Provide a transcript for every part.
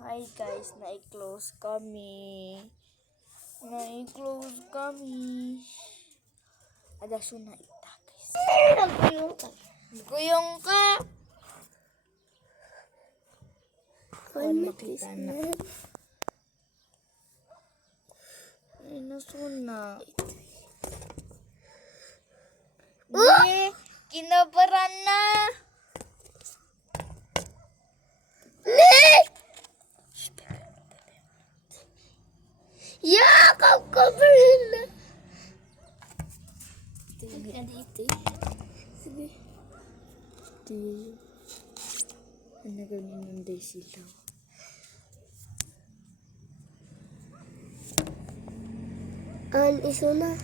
Hi guys, na-close kami. Na-close kami. Ada suna ita guys. Nagkuyong ka. Guyong ka. Kung makita na. Ay, nasuna. Ne, kinabaran na. Yakap ka pa rin na. Sige. Ano ganun ng Daisy daw? Iso na.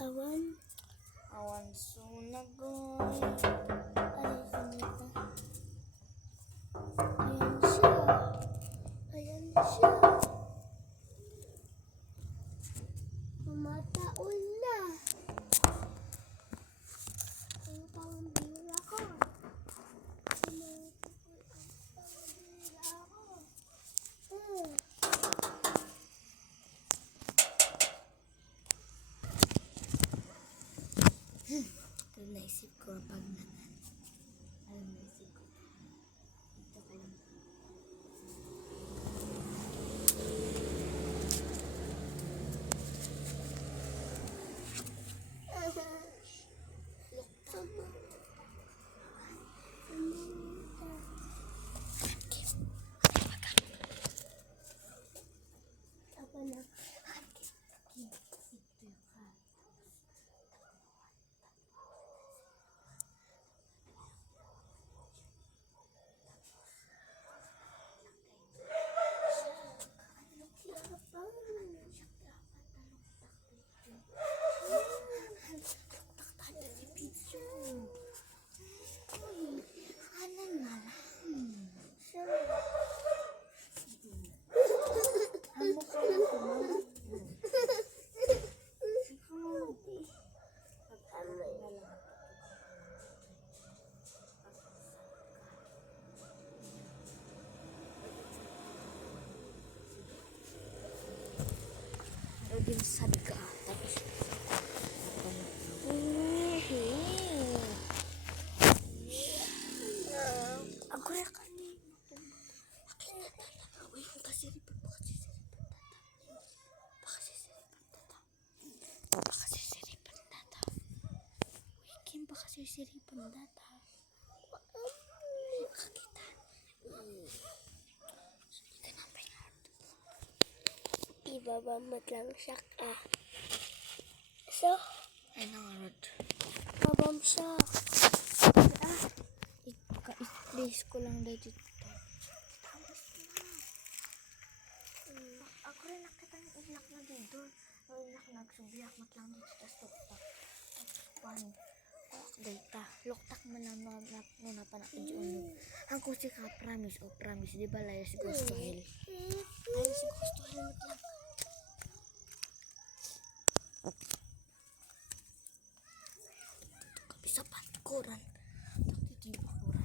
Awan. Awan suna guys. Ayan siya. Ayan siya. Mamataon na. Ang pambira ko. Ito naisip ko pag alam naisip ko. Ito ko lang. Sad ka. Tapos ako rin kanina. Uy, kasi siripan data. Uy, Kim, baka siripan data. Makakita. Ito na ba yan? Ibabamot lang siya ka. So, Ay, nangarod. babam siya. I-place ko lang dito. Tapos na. Ako rin nakita ng ilak na dito. Ang ilak nagsubiyak mat lang dito. Tapos luktak. Data. Luktak man lang na panakit dyan. Ang kusi ka, promise. Oh, promise. Di ba layo si Gusto Hill? Layo si Gusto Hill mat lang. Kabisa patikuran. Takti di bakuran.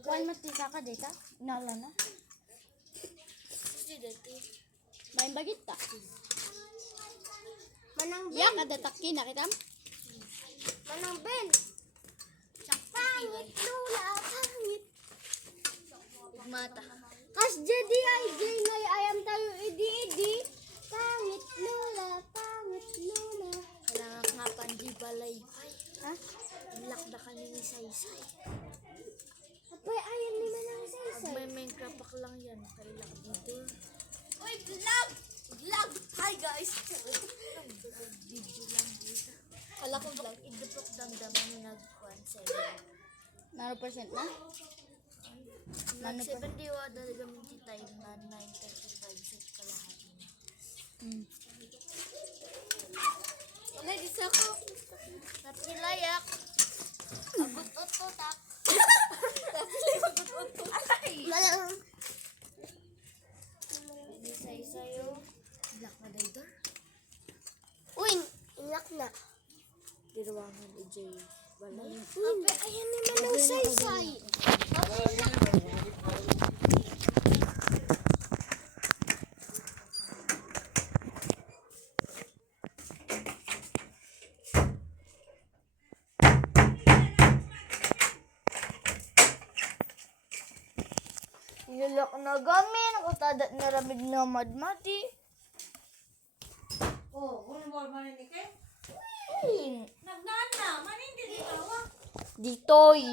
Kuan matika ka data? Inala na? Main bagita. Manang Ben. Ya kada taki nakita? Manang Ben. Pangit lula, pangit. Mata. Kas jadi ay ngay ayam tayo idi-idi. Pangit lula. ni Saysay. Apay, ayan naman ang Pag saysay. may Minecraft pack lang yan, kailang dito. Uy, vlog! Vlog! Hi guys! Video lang dito. Kala ko vlog. Idupok damdaman na nag-1 7. Nano percent na? Nano pa? Nag-7 diwa talaga minti tayo na 9:35 set kalahati na. Wala, di sa ako. Napilayak! Abot ototak! Wala. Ni Saysay oh. Black na daytor. Uy, inak na. Diruangan ni Jay. Balay. Apay, ayan naman ang saysay. Ilak na gamin. Ako tadat na ramid na madmati. Oh, unbol man ni kay. Ay, Nagnana, man hindi di tawa. ditoy.